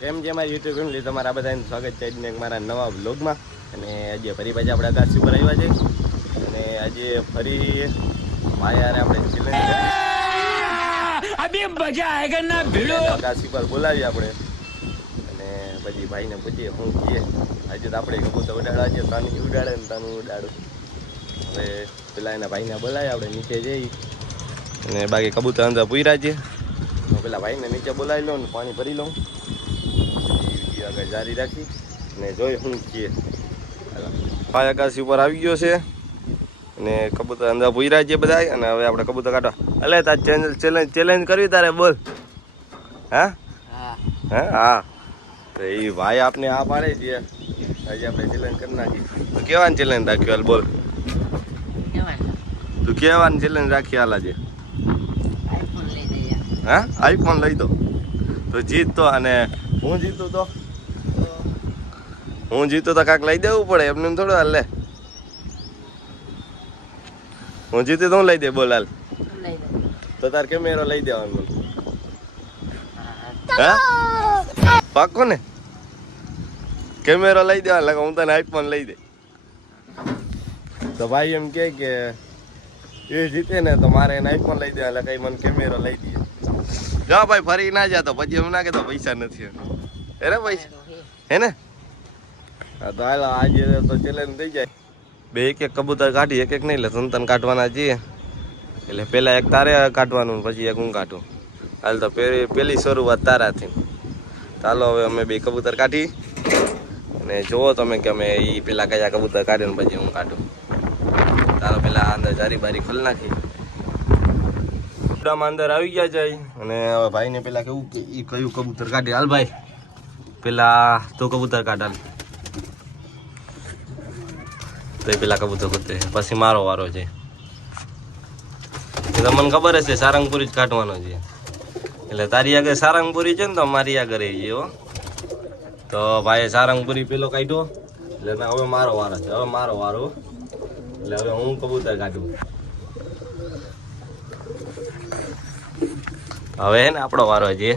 કેમ છે મારી યુટ્યુબ ફેમિલી, તમારા બધાનું સ્વાગત છે આજના મારા નવા વ્લોગમાં. અને આજે ફરી પાછા આપણે આકાશી પર આવ્યા છે અને આજે ફરી ભાઈ આપણે ચેલેન્જ અભી મજા આયેગા ના ભીડો આકાશી પર બોલાવી આપણે. અને પછી ભાઈને પૂછીએ શું કહીએ. આજે તો આપણે કબૂતર ઉડાડવા છે, તાનું ઉડાડે ને તાનું ઉડાડું. હવે પેલા એના ભાઈને બોલાવી આપણે નીચે જઈ અને બાકી કબૂતર અંદર પૂર્યા છે. પેલા ભાઈને નીચે બોલાવી લઉં ને પાણી ભરી લઉં, પછી આગળ જારી રાખી ને જોઈ શું છીએ. ભાઈ આકાશી ઉપર આવી ગયો છે અને કબૂતર અંદર પૂર્યા છે બધા. અને હવે આપણે કબૂતર કાઢવા અલે તાર ચેલેન્જ કરવી તારે, બોલ. હા હા તો એ ભાઈ આપને આ પાડે છે. આજે આપણે ચેલેન્જ કરી નાખી. તું કેવાની ચેલેન્જ રાખ્યો હાલ બોલ. તું કેવાની ચેલેન્જ રાખી હાલ આજે? હા આઈફોન લઈ દો તો જીતતો. અને હું જીતું તો કાંક લઈ દેવું પડે, એમને થોડું હાલ. લે હું જીતું તો હું લઈ દે, બોલ હાલ. તો તાર કેમેરો લઈ દેવાનો. હા પાક્કો ને? કેમેરો લઈ દેવાનો, હું તને આઈફોન લઈ દે. તો ભાઈ એમ કે એ જીતે ને તો મારે એને આઈફોન લઈ દે, એટલે કઈ મને કેમેરો લઈ દે. જો ભાઈ ફરી ના જતો પછી એમ ના કહેતો પૈસા નથી. હે પૈસા હે ને? હા તો હાલ આજે તો ચેલેન્જ થઈ જાય. બે એક કબૂતર કાઢી, એક નહીં એટલે સંતાન કાઢવાના છીએ. એટલે પેલા એક તારે કાઢવાનું પછી એક હું કાઢું. હાલ તો પેલી શરૂઆત તારાથી. ચાલો હવે અમે બે કબૂતર કાઢી અને જુઓ તમે કે અમે એ પેલા કયા કબૂતર કાઢે ને પછી હું કાઢું. ચાલો પેલા અંદર જારી બારી ખોલી નાખી. અંદર આવી ગયા જાય અને હવે ભાઈને પેલા કેવું કે એ કયું કબૂતર કાઢે. હાલ ભાઈ પેલા તો કબૂતર કાઢાલ. તો એ પેલા કબૂતર કૂદે પછી મારો વારો છે. એ તો મને ખબર જ છે સારંગપુરી જ કાઢવાનો છે. એટલે તારી આગળ સારંગપુરી છે ને તો મારી આગળ રહી ગયો. તો ભાઈ સારંગપુરી પેલો કાઢ્યો એટલે હવે મારો વારો છે. હવે મારો વારો એટલે હવે હું કબૂતર કાઢું. હવે ને આપણો વારો છે,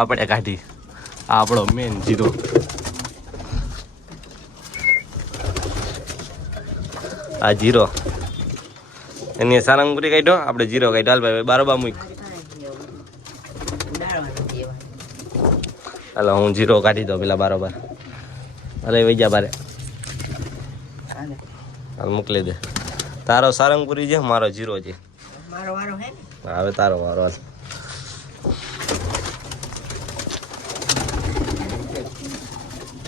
આપણે કાઢી. આ આપણો મેન જીરો. આ જીરો એની સારંગપુરી કાઢ્યો, આપણે જીરો કાઢ્યો. હાલ ભાઈ બારોબા મૂક. હાલો હું જીરો કાઢી દઉં પેલા બારોબાર. હાલે વહી જા બારે. હાલ મોકલી દે. તારો સારંગપુરી છે, મારો જીરો છે. હવે તારો વારો. હાલ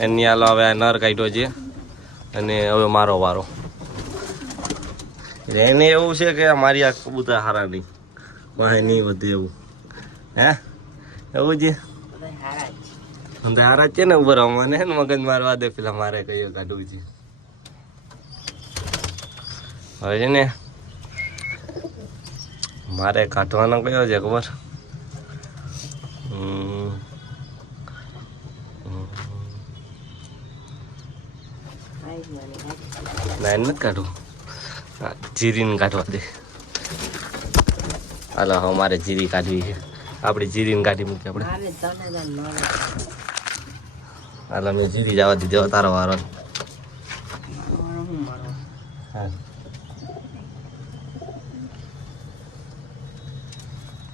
એની હાલો હવે આ નર કાઢ્યો છે અને હવે મારો વારો. એને એવું છે કે મારી આ કબૂતર હારા નહીં, વાહે નહીં વધે એવું. હે એવું છે? હારા જ છે ને ઉભર મને મગજ મારવા દે. પેલા મારે કયો કાઢવું છે. હવે છે ને મારે કાઢવાનો કયો છે ખબર? ના એને નથી કાઢવું, જીરીને કાઢવા દે. હાલો હવે મારે જીરી કાઢવી છે. આપણે જીરીને કાઢી મૂકીએ આપણે. હાલો મેં જીરી જવા દીધી. તારો વારો.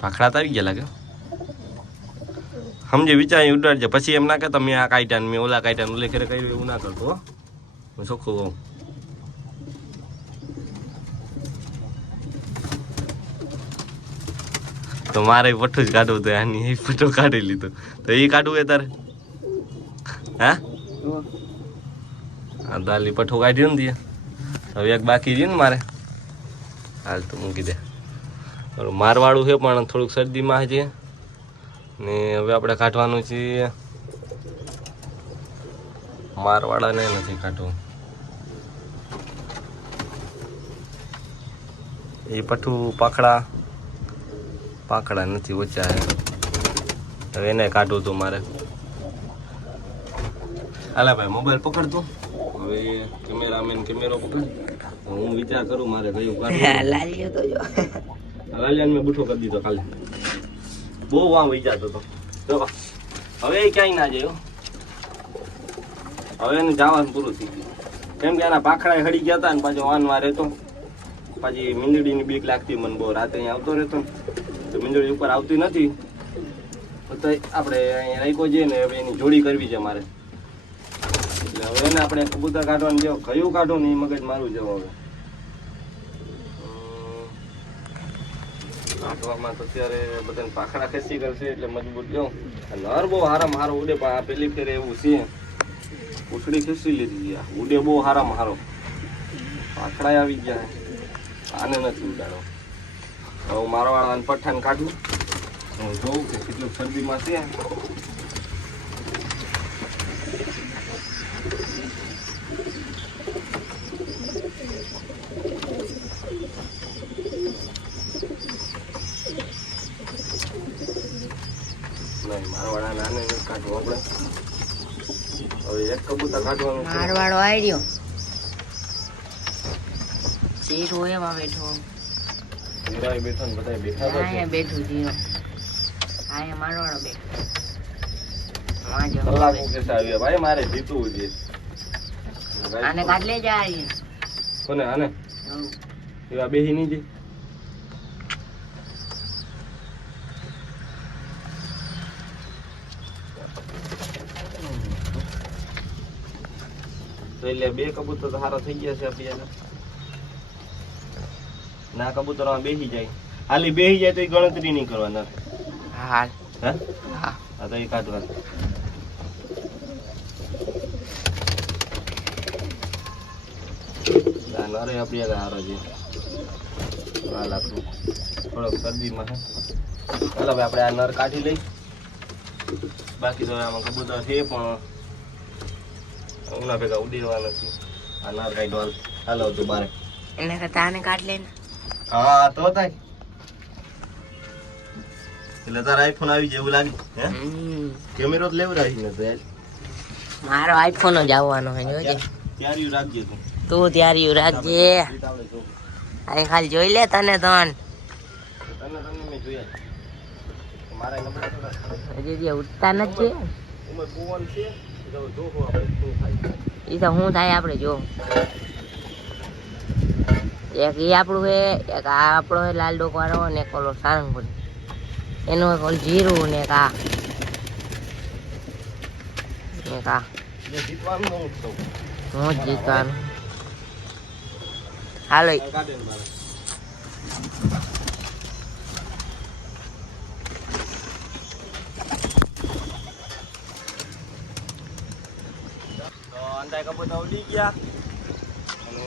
ભાખડા તો આવી ગયા લાગે. સમજે વિચારી ઉડાડજે. પછી એમ ના કે તમે આ કાઢ્યા મેં ઓલા કાઢ્યા ઓલે ખેરે કર્યું એવું ના કરતો. હું ચોખ્ખું કહું. તો મારે પઠ્ઠું જ કાઢવું હતું. આની એ પઠ્ઠો કાઢી લીધો તો એ કાઢવું એ તારે? હા દાલી પઠ્ઠો કાઢ્યું ને. હવે એક બાકી રહ્યું ને મારે. હાલ તો મૂકી દે. મારવાળું છે પણ થોડુંક શરદીમાં છે ને હવે આપણે કાઢવાનું છે. મારવાળાને નથી કાઢવું. એ પઠ્ઠું પાખડા નથી ઓછા. હવે એને કાઢવું હતું મારે. હાલા ભાઈ મોબાઈલ પકડતું. હવે કેમેરો પકડ. હું વિચાર કરું મારે કયું કાઢવું. લાલિયાને મેં બુઠો કરી દીધો કાલે. બહુ વાં વિચારતો હતો. હવે એ ક્યાંય ના જાય હો. હવે એને જવાનું પૂરું થઈ ગયું. કેમ કે એના પાખડા હળી ગયા હતા ને પાછો વાનમાં રહેતો. પાછી મીંદડીની બીક લાગતી મને બહુ. રાતે અહીંયા આવતો રહેતો ને તો મીંદડી ઉપર આવતી નથી. તો આપણે અહીંયા રાખ્યો છે ને હવે એની જોડી કરવી છે મારે. એટલે હવે એને આપણે કબૂતર કાઢવાનું જેવો કયું કાઢો ને એ મગજ મારું જવું હવે. કાઢવામાં તો અત્યારે બધાને પાખડા ખેંચી કરશે એટલે મજબૂત જો. નર બહુ હારામાં હારો ઉડે પણ આ પેલી ફેરે એવું છે ઉછળી ખેંચી લીધી. ઉડે બહુ હારામાં હારો. પાખડા આવી ગયા. આને નથી ઉડાડો. હવે મારા વાળાને પઠાણ કાઢું. હું જોઉં કે કેટલું શરદીમાં છે. મારવાડા નાને નથી કાઢવું આપણે. હવે એક કબૂતર કાઢવાનું. મારવાડો આવ્યો. જીરો એમાં બેઠો. જીરાય બેઠો ને બધા બેઠા હતા. અહીંયા બેઠું જીરો. અહીંયા મારવાડો બેઠો. કલાકો કેસા આવ્યા ભાઈ મારે જીતવું છે. આને કાઢ લે જાય. કોને આને? એવા બેહી નહીં જાય. તો એટલે બે કબૂતર તો સારા થઈ ગયા છે આપણે. ના કબૂતરમાં બેસી જાય. હાલી બેસી જાય તો એ ગણતરી નહીં કરવાના. હા હા હા હા તો એ કાઢવાનું. નરે આપણી સારો છે. થોડોક શરદીમાં છે. ચાલો ભાઈ આપણે આ નર કાઢી લઈ. બાકી તો આમાં કબૂતર છે પણ ઉના ભેગા ઉડીરવાના છે. આ નર કાઢવાનું. હાલો તું બારે. એને કરતા આને કાઢ લે ને. હા તો થાય. એટલે તારા આઈફોન આવી જાય એવું લાગે. હે કેમેરો જ લેવું રાખી ને તો યાર. મારો આઈફોન જ આવવાનો છે જોજે. ત્યારે રાખજે તું. તું ત્યારે રાખજે. અહીં ખાલી જોઈ લે તને તન. તને મેં જોયા. મારા નંબર હજી જે ઉઠતા નથી. ઉમર કુવન છે. તો જોવો આપણે શું થાય. એ તો શું થાય આપણે જો. એક એ આપણું હે, એક આ આપણો હે લાલ ડોક વાળો ને એક ઓલો સારંગપુર. એનું એક ઓલું જીરું ને એક આ. એક આ. જીતવાનું હું જ કહું. હું જ જીતવાનું. હાલો કાઢે ને મારે. તો અંદાય કબૂતર ઉડી ગયા. અને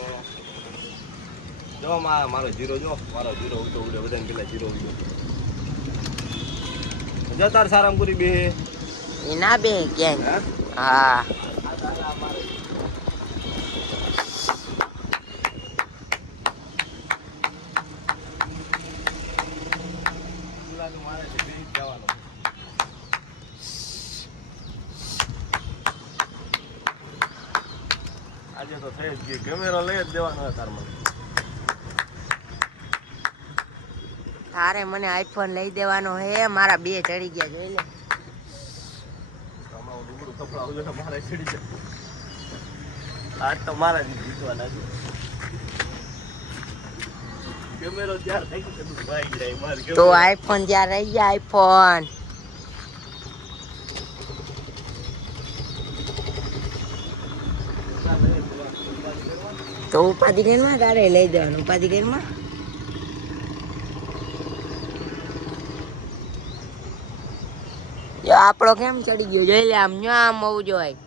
જો મારો જીરો જો. મારો જીરો ઉડો ઉડે બધાને પેલા જીરો ઉડ્યો. જો તાર સારંગપુરી બે એ ના બે ક્યાંય. હા આજે તો થઈ જ ગયું. કેમેરો લઈ જ દેવાનો તારમાં. તારે મને આઈફોન લઈ દેવાનો હે. મારા બે ચડી ગયા જોઈ લે. હમણાં ડુંગળું કપડાં આવજો મારે ચડી જાય. આજ તો મારા જ જીતવાના છે. કેમેરો ત્યાર થઈ ગયો બધું ભાઈ જાય માર. તો આઈફોન જ્યાં રહી ગયા આઈફોન. તો ઉપાધિ ઘરમાં તારે લઈ દેવાનું. ઉપાધિ ઘરમાં આપણો કેમ ચડી ગયો જોઈ લે. આમ આમ હોવું જોઈએ.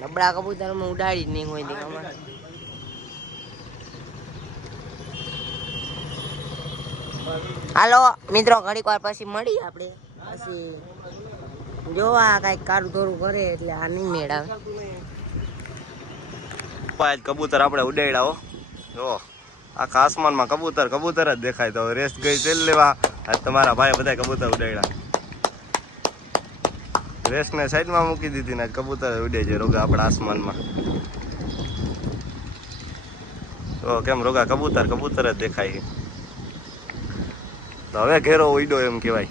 નબળા કબૂતર માં ઉડાડી જ નહીં હોય. હાલો મિત્રો ઘડીક વાર પછી મળી આપણે. પછી જોવા કઈક કારું થોડું કરે એટલે આ નહીં મેળાવે. કબૂતર આપણે ઉડાડ્યા હો. જો આખા આસમાનમાં કબૂતર કબૂતર જ દેખાય. તો રેસ ગઈ તેલ લેવા. આજ તમારા ભાઈ બધા કબૂતર ઉડાડ્યા. રેસને સાઈડમાં મૂકી દીધી ને કબૂતર ઉડે છે રોગા આપણા આસમાનમાં. તો કેમ રોગા કબૂતર કબૂતર જ દેખાય છે. તો હવે ઘેરો ઉડ્યો એમ કહેવાય.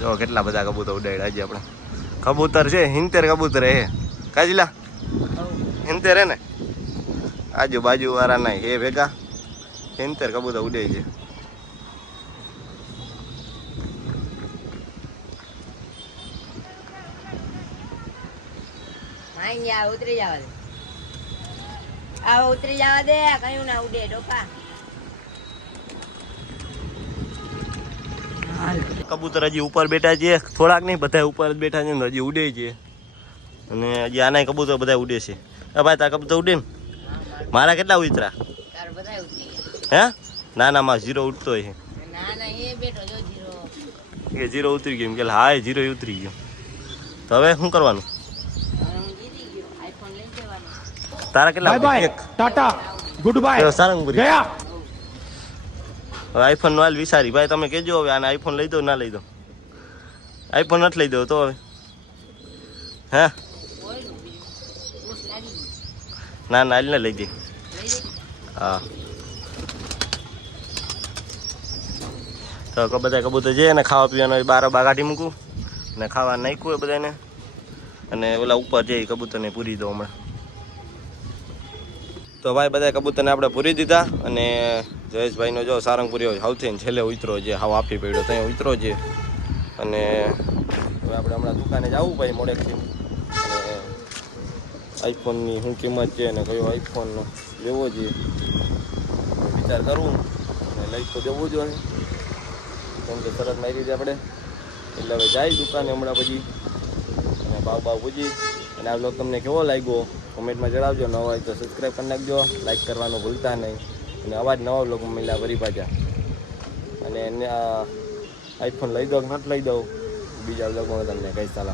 જો કેટલા બધા કબૂતર ઉડાડ્યા આજે આપણે. કબૂતર છે 70 કબૂતર હે કાજીલા 70 હે ને આજુબાજુ વાળા ના હે ભેગા 70 કબૂતર ઉડે છે. ઉતરી જવા દે ઉતરી જવા દે કયું ના ઉડે ડોકા. કબૂતર હજી ઉપર બેઠા છે થોડાક નહીં બધા ઉપર જ બેઠા છે ને હજી ઉડે છે અને હજી આના કબૂતર બધા ઉડે છે. ભાઈ તારા કબૂતર ઉડે ને મારા કેટલા ઉતરા હે ના ના માં 0 ઉડતો છે એ 0 ઉતરી ગયો એમ કે હા 0 ઉતરી ગયો. તો હવે શું કરવાનું તારા કેટલા ટાટા ગુડ બાય સારંગપુરી ગયા. હવે આઈફોન નો હાલ વિચારી ભાઈ તમે કહેજો હવે આને આઈફોન લઈ દો ના લઈ દો. આઈફોન નથી લઈ દો તો હવે હે ના ના હાલ ને લઈ દે. હા તો બધા કબૂતર છે ને ખાવા પીવાનું 12 કાઢી મૂકું ને ખાવા નાખ્યું હોય બધાને અને ઓલા ઉપર જઈ કબૂતરને પૂરી દો હમણાં. તો ભાઈ બધા કબૂતરને આપણે પૂરી દીધા અને જયેશભાઈનો જો સારંગપુરી સૌથી છેલ્લે ઉતરો છે હાવ આપી પડ્યો ત્યાં ઉતરો છે અને હવે આપણે હમણાં દુકાને જવું ભાઈ મોડેકથી અને આઈફોનની શું કિંમત છે અને કયો આઈફોન લેવો છે વિચાર કરવું અને લઈ તો દેવું જોઈએ કેમ કે તરત મારી દે આપણે એટલે હવે જાય દુકાને હમણાં પછી અને ભાવ પૂછી અને આ બ્લોગ તમને કેવો લાગ્યો કોમેન્ટમાં જણાવજો. નવા હોય તો સબસ્ક્રાઈબ કરી નાખજો, લાઈક કરવાનું ભૂલતા નહીં અને આવા જ નવા બ્લોગમાં મળ્યા ફરી પાછા. અને એને આઈફોન લઈ દો કે નથી લઈ દઉં બીજા બ્લોગમાં તમને કહીશ. ચાલો.